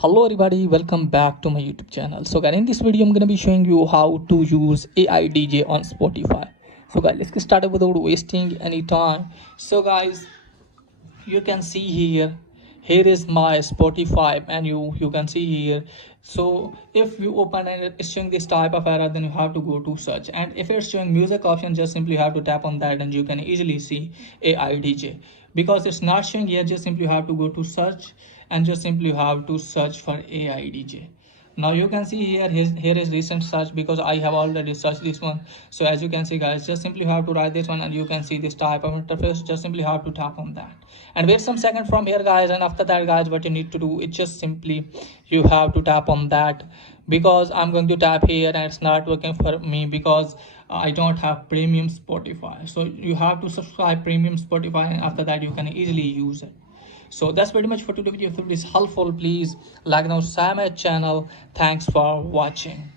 Hello everybody, welcome back to my YouTube channel. So guys, in this video I'm gonna be showing you how to use AI DJ on Spotify. So guys, let's get started without wasting any time. So guys, you can see here is my Spotify menu. You can see here. So if you open and it's showing this type of error, then you have to go to search, and if it's showing music option, just simply have to tap on that and you can easily see AI DJ. Because it's not showing here, just simply have to go to search and just simply have to search for AI DJ. Now you can see here is recent search, because I have already searched this one. So as you can see guys, just simply have to write this one and you can see this type of interface. Just simply have to tap on that and wait some second from here guys, and after that guys, what you need to do is just simply you have to tap on that, because I'm going to tap here and it's not working for me because I don't have premium Spotify. So you have to subscribe premium Spotify, and after that you can easily use it. So that's pretty much for today's video. If it is helpful, please like and subscribe my channel. Thanks for watching.